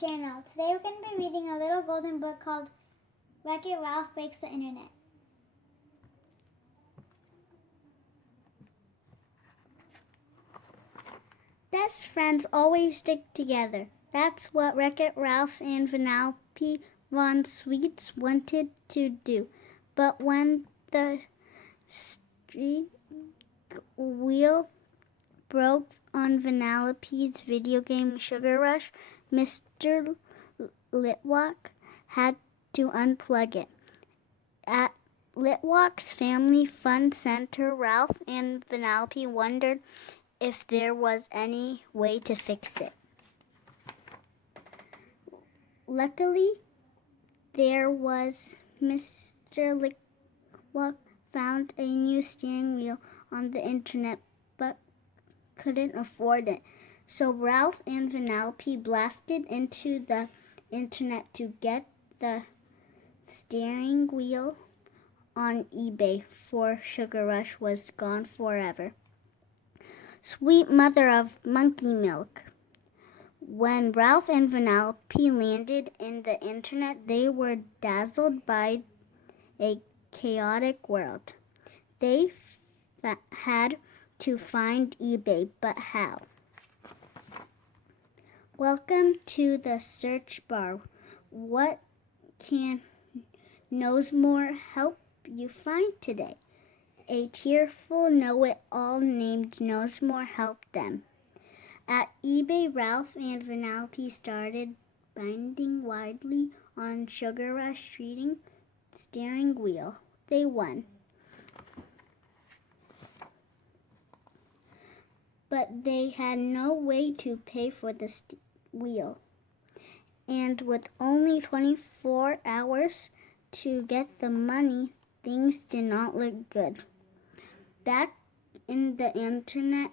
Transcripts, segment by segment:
channel. Today we're going to be reading a little golden book called Wreck-It Ralph Breaks the Internet. Best friends always stick together. That's what Wreck-It Ralph and Vanellope Von Sweets wanted to do. But when the steering wheel broke on Vanellope's video game Sugar Rush, Mr. Litwack had to unplug it. At Litwack's Family Fun Center, Ralph and Vanellope wondered if there was any way to fix it. Luckily, there was. Mr. Litwack found a new steering wheel on the internet, but couldn't afford it. So Ralph and Vanellope blasted into the internet to get the steering wheel on eBay, for Sugar Rush was gone forever. Sweet mother of monkey milk. When Ralph and Vanellope landed in the internet, they were dazzled by a chaotic world. They had to find eBay, but how? Welcome to the search bar. What can Knowsmore help you find today? A cheerful know-it-all named Knowsmore helped them. At eBay, Ralph and Vanellope started bidding widely on Sugar Rush steering wheel. They won. But they had no way to pay for the wheel. And with only 24 hours to get the money, things did not look good. Back in the internet,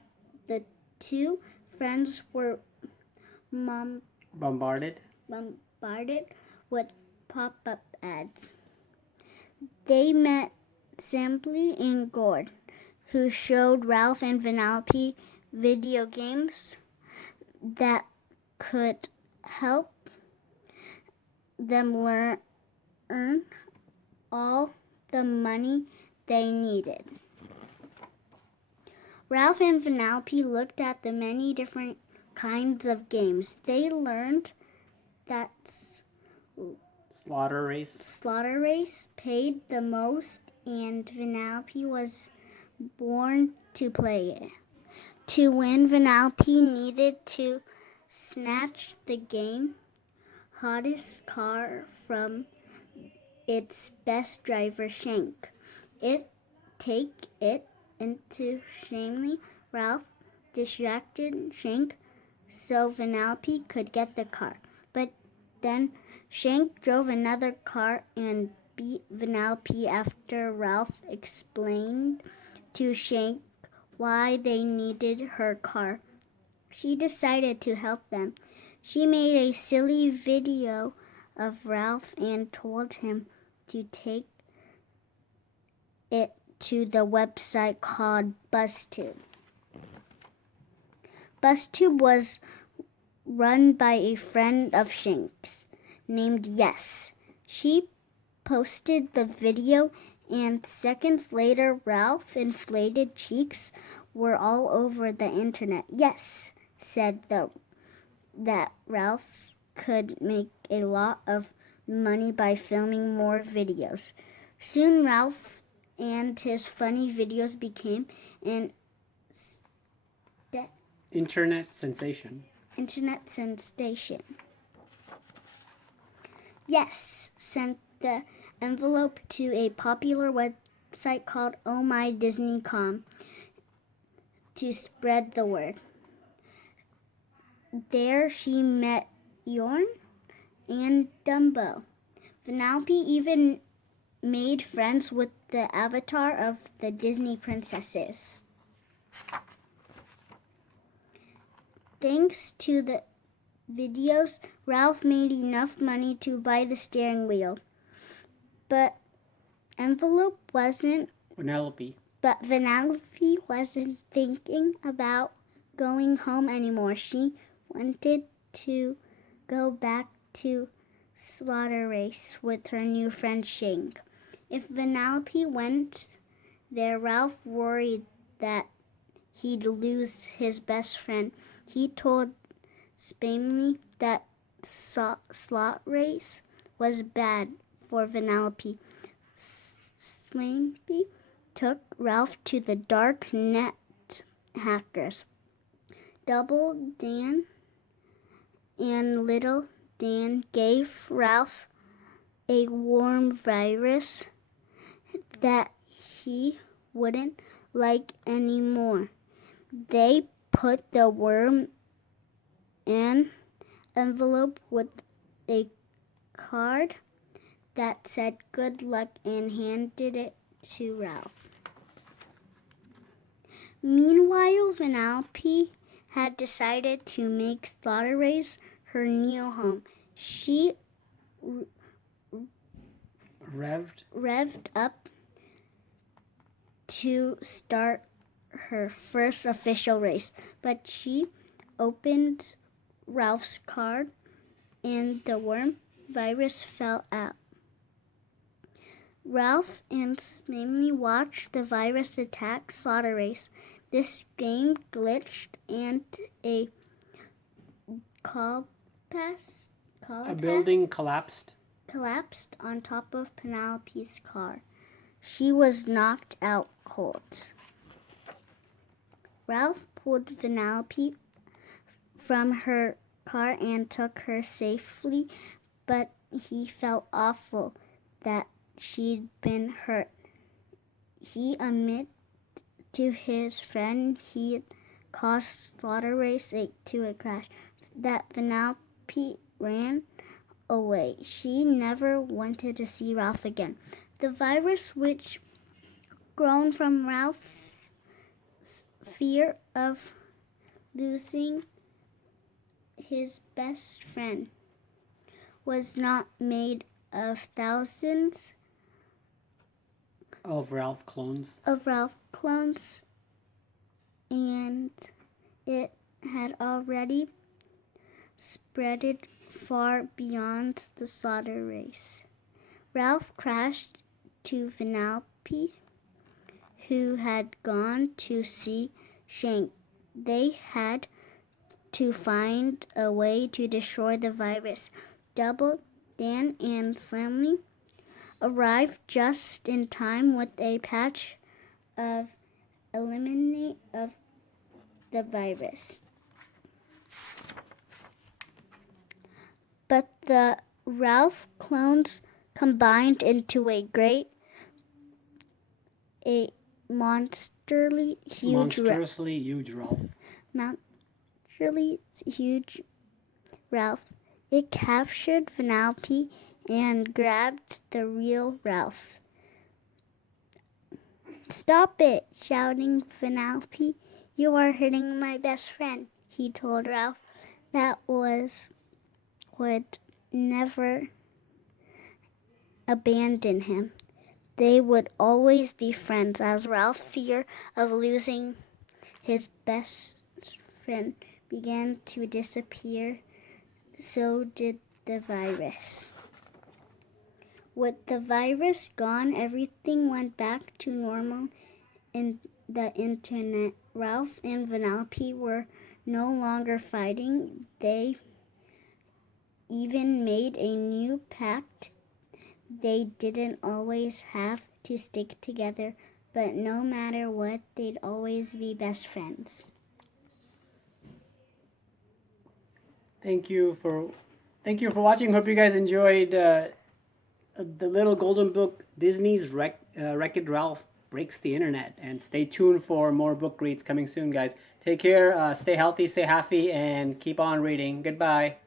the two friends were bombarded with pop-up ads. They met Simply and Gord, who showed Ralph and Vanellope video games that could help them earn all the money they needed. Ralph and Vanellope looked at the many different kinds of games. They learned that Slaughter Race paid the most, and Vanellope was born to play it. To win, Vanellope needed to snatch the game hottest car from its best driver, Shank. Take it into Shamely. Ralph distracted Shank so Vanellope could get the car. But then Shank drove another car and beat Vanellope after Ralph explained to Shank why they needed her car. She decided to help them. She made a silly video of Ralph and told him to take it to the website called BuzzTube. BuzzTube was run by a friend of Shank's named Yes. She posted the video, and seconds later, Ralph's inflated cheeks were all over the internet. Yes, said that Ralph could make a lot of money by filming more videos. Soon, Ralph and his funny videos became an internet sensation. Yes sent the envelope to a popular website called Oh My Disney.com to spread the word. There she met Yorn and Dumbo. Vanellope even made friends with the avatar of the Disney princesses. Thanks to the videos, Ralph made enough money to buy the steering wheel. But Vanellope wasn't thinking about going home anymore. She wanted to go back to slaughter race with her new friend Shing. If Vanellope went there, Ralph worried that he'd lose his best friend. He told Spainley that slot race was bad for Vanellope. Slampy took Ralph to the dark net hackers. Double Dan and Little Dan gave Ralph a worm virus that he wouldn't like anymore. They put the worm in an envelope with a card that said good luck and handed it to Ralph. Meanwhile, Vanellope had decided to make Slaughter Race her new home. She revved up to start her first official race, but she opened Ralph's card and the worm virus fell out. Ralph and Smiley watched the virus attack Slaughter Race. This game glitched and a building collapsed on top of Penelope's car. She was knocked out cold. Ralph pulled Vanellope from her car and took her safely, but he felt awful that she'd been hurt. He admitted to his friend he'd caused Slaughter Race to a crash, that Vanellope ran away. She never wanted to see Ralph again. The virus, which grown from Ralph's fear of losing his best friend, was not made of thousands of Ralph clones, and it had already spreaded far beyond the Slaughter Race. Ralph crashed to Vanellope, who had gone to see Shank. They had to find a way to destroy the virus. Double Dan and Slamley arrived just in time with a patch of eliminate of the virus. But the Ralph clones combined into a monstrously huge Ralph. It captured Vanellope and grabbed the real Ralph. "Stop it!" shouting Vanellope. "You are hurting my best friend," he told Ralph. That would never abandon him. They would always be friends. As Ralph's fear of losing his best friend began to disappear, so did the virus. With the virus gone, everything went back to normal in the internet. Ralph and Vanellope were no longer fighting. They even made a new pact. They didn't always have to stick together, but no matter what, they'd always be best friends. Thank you for watching. Hope you guys enjoyed the Little Golden Book, Disney's Wreck-It Ralph Breaks the Internet. And stay tuned for more book reads coming soon, guys. Take care, stay healthy, stay happy, and keep on reading. Goodbye.